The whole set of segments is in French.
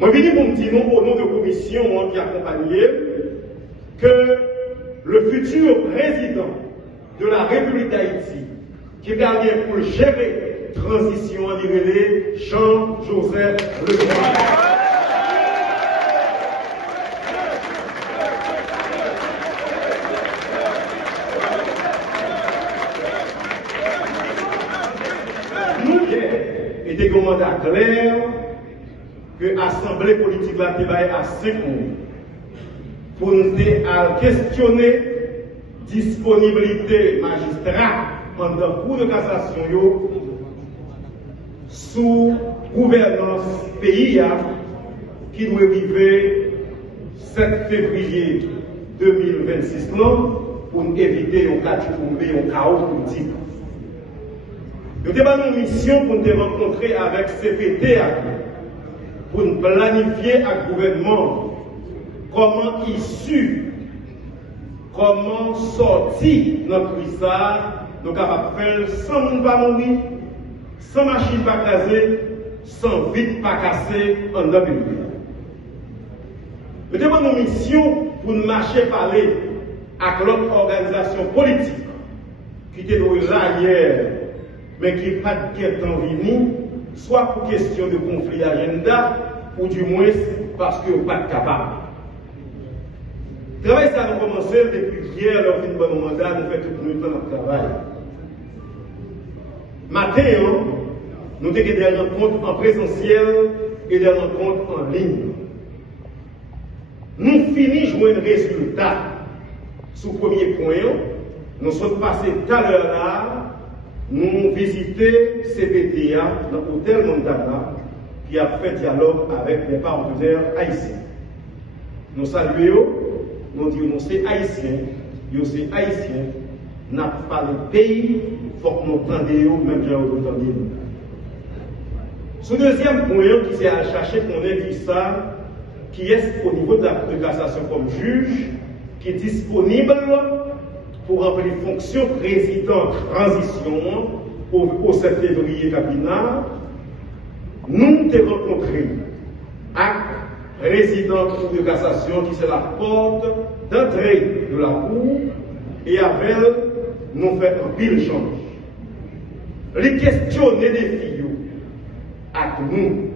Moi, je viens pour me dire, au nom de la commission qui accompagnait, que le futur président de la République d'Haïti, qui vient pour gérer la transition en Irélé, Jean-Joseph Legrand. Et des mandats clairs que l'Assemblée politique là a 5 mois pour nous questionner la disponibilité magistrat pendant le cours de cassation sous gouvernance pays qui doit arriver 7 février 2026 pour éviter un cas de chaos politique. Nous avons une mission pour nous rencontrer avec CPT pour nous planifier avec le gouvernement comment comment sortir notre crise, nous sommes capables de faire sans monde pas mourir, sans machine pas casée, sans vide pas cassé en notre pays. Nous avons une mission pour nous marcher parler avec l'autre organisation politique qui était là hier, mais qui n'a pas de temps venu, soit pour question de conflit d'agenda, ou du moins parce que vous n'êtes pas capable. Le travail, ça a commencé depuis hier, lors d'une bonne mandat, nous faisons tout le temps notre travail. Matin, nous avons des rencontres en présentiel et des rencontres en ligne. Nous finissons de jouer un résultat. Sous le premier point, nous sommes passés tout à l'heure là. Nous visité CPTA dans l'hôtel Montana qui a fait dialogue avec les partenaires haïtiens. Nous saluons, nous disons que c'est haïtien, nous c'est haïtien, n'a pas de pays, il faut que nous entendions, même si nous entendons. Ce deuxième point qui c'est à chercher qu'on ait dit ça, qui est au niveau de la Cour de cassation comme juge, qui est disponible pour remplir les fonctions président transition au 7 février Capina, nous avons rencontré avec le président de la Cour de cassation qui c'est la porte d'entrée de la Cour et avec nous fait un pile change. Les questionner des filles avec nous.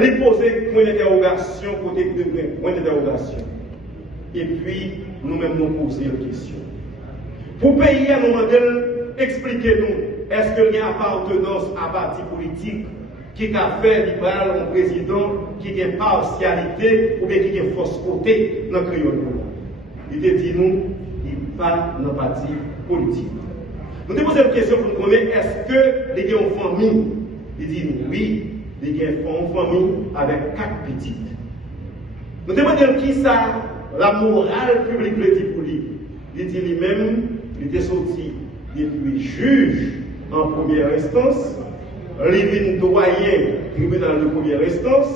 Les poser point d'interrogation, côté de point d'interrogation. Et puis, nous-mêmes nous poser une question. Pour payer à nous expliquez-nous, est-ce qu'il y a appartenance à un parti politique qui a fait libéral un président qui a partialité ou bien qui a force côté dans le créole? Il te dit nous, il n'est pas dans le parti politique. Nous te posons une question pour nous connaître, est-ce que les gens ont une famille? Il dit oui, les gens ont une famille avec 4 petites. Nous te demandons qui ça? La morale publique le dit pour lui. Il dit lui-même, il était sorti depuis juge en première instance, il vient doyen tribunal de première instance,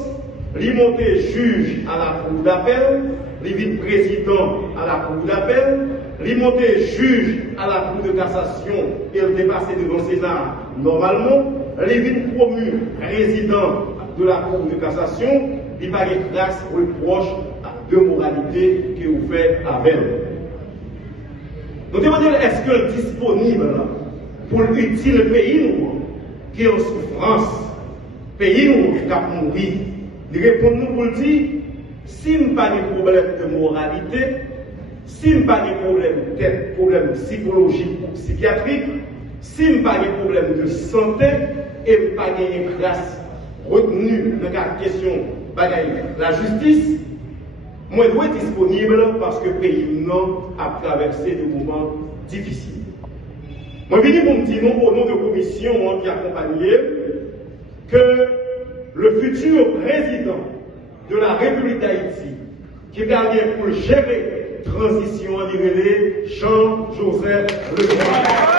il monté juge à la cour d'appel, il vient président à la cour d'appel, il monté juge à la cour de cassation et il dépassé devant César normalement, il vient promu président de la cour de cassation, il pas de grâce reproche de moralité que vous faites avec. Nous demandons est-ce que disponible pour utile le pays nous, qui est en souffrance, pays nous qui a mourir. Il répond nous pour dire si nous pas de problème de moralité, si nous pas de problème psychologique ou psychiatrique, si nous pas de problème de santé et pas de grâce retenue dans la question de la justice, moi, je dois être disponible parce que le pays non a traversé des moments difficiles. Moi, je viens pour me dire, au nom de la commission qui accompagnait, que le futur président de la République d'Haïti, qui vient pour gérer la transition en Irélé, Jean-Joseph Legrand.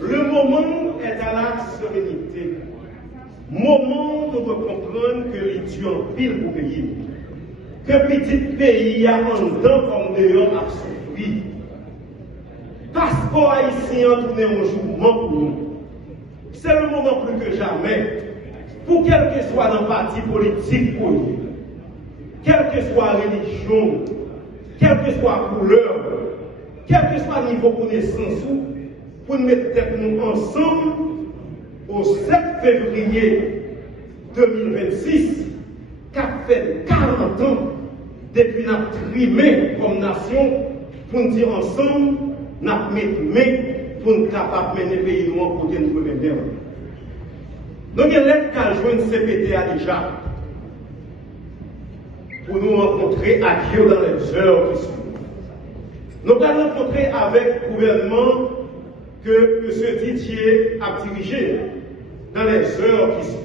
Le moment est à la sérénité. Moment de comprendre comprendre que les tuent en pile pour payer. Que petit pays a en dedans comme dehors a souffri. Passeport haïtien tourné en jour pour nous. C'est le moment plus que jamais, pour quel que soit dans le parti politique pour nous, quelle que soit la religion, quelle que soit la couleur, quel que soit le niveau de connaissance, pour nous mettre tête nous ensemble au 7 février 2026, qui a fait 40 ans depuis notre trimé comme nation, pour nous dire ensemble, nous mettre main pour nous capables de mener le pays nous en côté de nous mener. Donc, il y a l'aide qu'à jouer une CPTA déjà pour nous rencontrer à Dieu dans les heures qui suivent. Nous allons rencontrer avec le gouvernement que M. Didier a dirigé dans les heures qui suivent.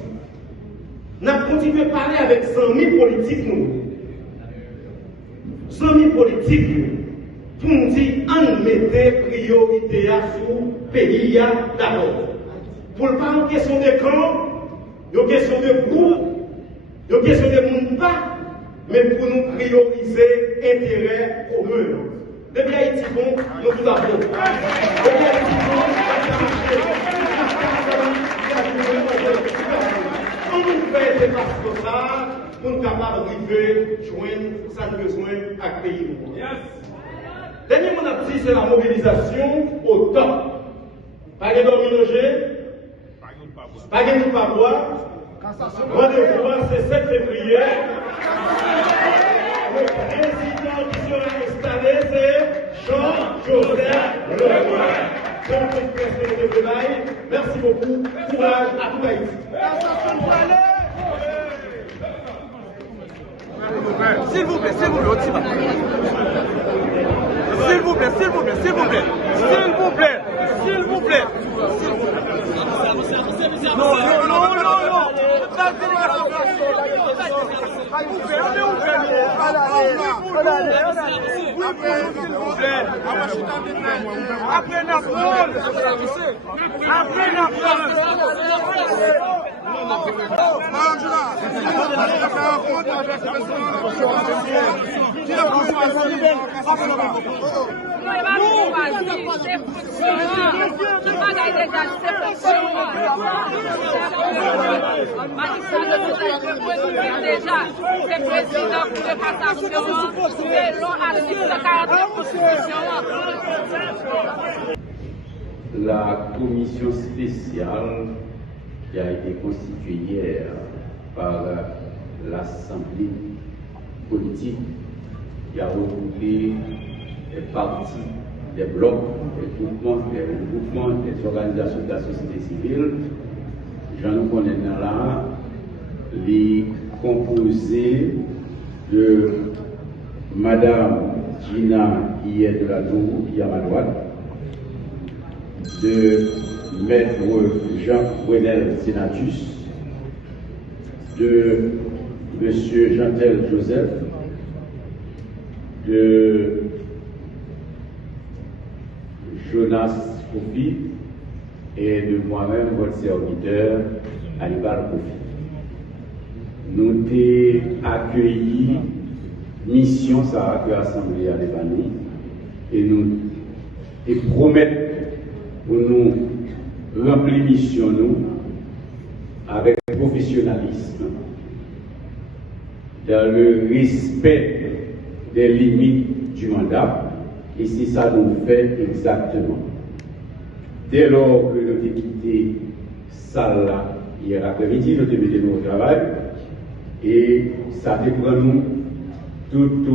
Nous avons continué à parler avec 100 000 politiques, nous. 100 000 politiques, pour nous dire, on mettait priorité sur le pays d'abord. Pour ne pas une question de camp, une question de groupe, une question de monde pas, mais pour nous prioriser l'intérêt commun. Depuis Haïti, nous tout avons. Depuis Haïti, on nous fait des passes comme ça, pour nous capables d'arriver, joindre, ça nous besoin à pays. Dernier mot à dire, c'est la mobilisation au temps. Pas de dormir loger, pas de pas boire. Rendez-vous, c'est 7 février. Le président qui sera installé, c'est Jean-Joseph Lemoyne. Donc, merci beaucoup. Courage à tout Haïti. S'il vous plaît, s'il vous plaît, s'il vous plaît, s'il vous plaît, s'il vous plaît, s'il vous plaît, s'il vous plaît. Non, non, non, non, non. Après la parole, après la La commission spéciale qui a été constituée hier par l'Assemblée politique qui a regroupé des partis, des blocs, des groupements, des organisations de la société civile. J'en nous connais là, les composés de Madame Gina Hier de la Dour, qui est à ma droite, de Maître Jean-Brenel Sénatus, de M. Jantel Joseph, de Jonas Kofi et de moi-même, votre serviteur, Hannibal Kofi. Nous avons accueilli mission ça que l'Assemblée a épanouie et nous promettons pour nous remplir mission nous avec professionnalisme, dans le respect des limites du mandat, et c'est ça nous fait exactement. Dès lors que nous avons quitté salle là, hier après-midi, nous avons mis au travail, et ça dépend nous toute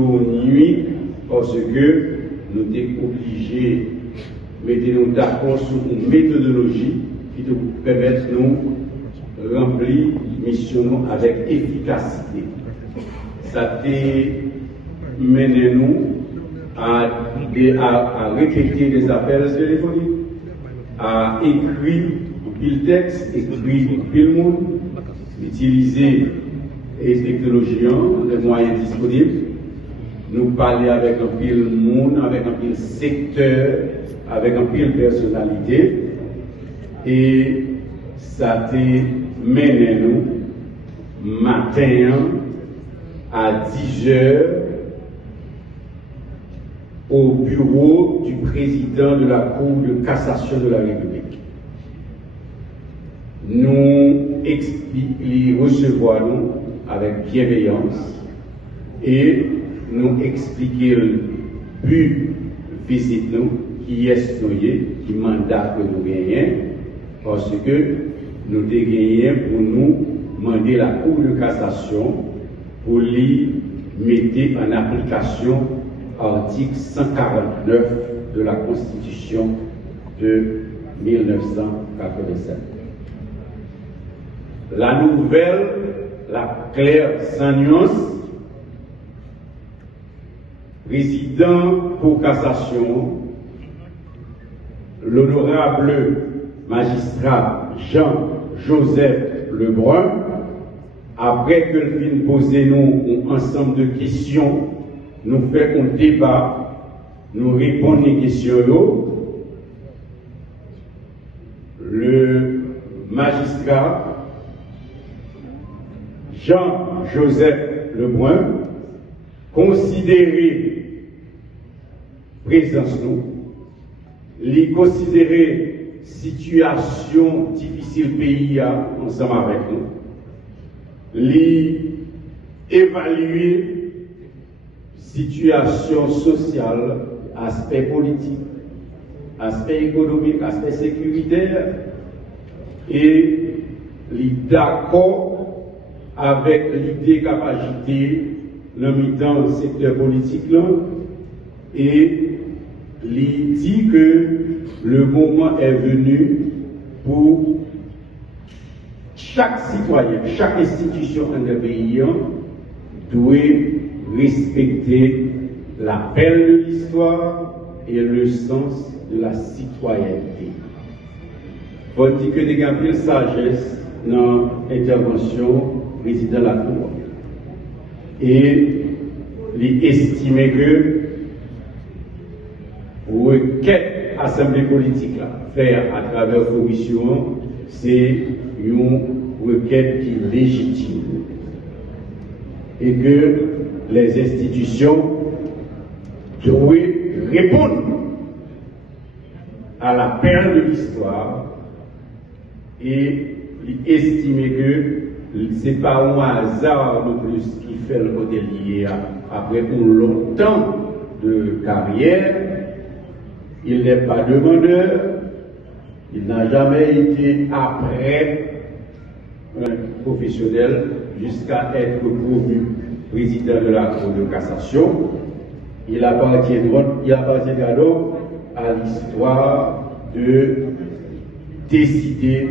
nuit parce que nous sommes obligés de mettre nous d'accord sur une méthodologie qui nous permet de nous remplir mission avec efficacité. Ça a mené nous à répéter des appels téléphoniques, à écrire pile texte, écrire pile monde, utiliser les technologies, les moyens disponibles, nous parler avec un pile monde, avec un pile secteur, avec un pile personnalité, et ça a mené nous matin à 10 heures au bureau du président de la Cour de cassation de la République. Nous recevoir nous avec bienveillance et nous expliquer le but visite nous, qui est nous, qui mandat que nous gagnons, parce que nous avons gagné pour nous demander la Cour de cassation pour lui mettre en application l'article 149 de la Constitution de 1987. La nouvelle, la Claire sans nuance, président pour cassation, l'honorable magistrat Jean-Joseph Lebrun, après que le film posé nous un ensemble de questions, nous fait un débat, nous répondons aux questions. Le magistrat Jean-Joseph Lebrun considérer présence nous, les considérer situation difficile pays ensemble avec nous, les évaluer situation sociale, aspect politique, aspect économique, aspect sécuritaire, et les d'accord avec l'idée capacité dans le secteur politique là, et il dit que le moment est venu pour chaque citoyen, chaque institution dans le pays doit respecter l'appel de l'histoire et le sens de la citoyenneté. Faut dire que des gars de sagesse dans l'intervention président de la Cour. Et il estime que requête assemblée politique là, faire à travers la commission, c'est une requête qui est légitime. Et que les institutions doivent répondre à l'appel de l'histoire et estimer que ce n'est pas un hasard de plus qui fait le hôtelier après un long temps de carrière. Il n'est pas demandeur, il n'a jamais été après un professionnel jusqu'à être promu président de la Cour de cassation. Il appartient alors à l'histoire de décider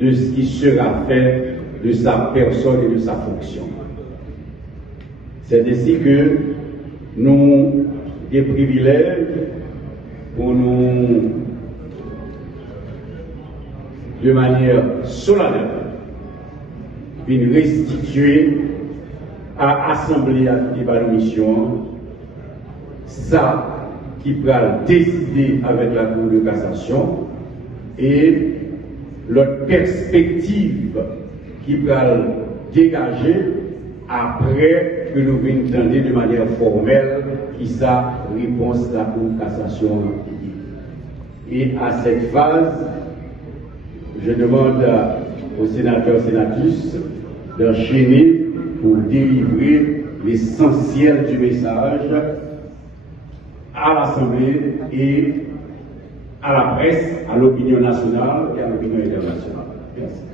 de ce qui sera fait de sa personne et de sa fonction. C'est ainsi que nous des privilèges pour nous, de manière solennelle, restituer à l'Assemblée de mission ça qui va décider avec la Cour de cassation et l'autre perspective qui va dégager après que nous venons entendre de manière formelle qui sa réponse de la Cour de cassation. Et à cette phase, je demande aux sénateurs et sénatrices d'enchaîner pour délivrer l'essentiel du message à l'Assemblée et à la presse, à l'opinion nationale et à l'opinion internationale. Merci.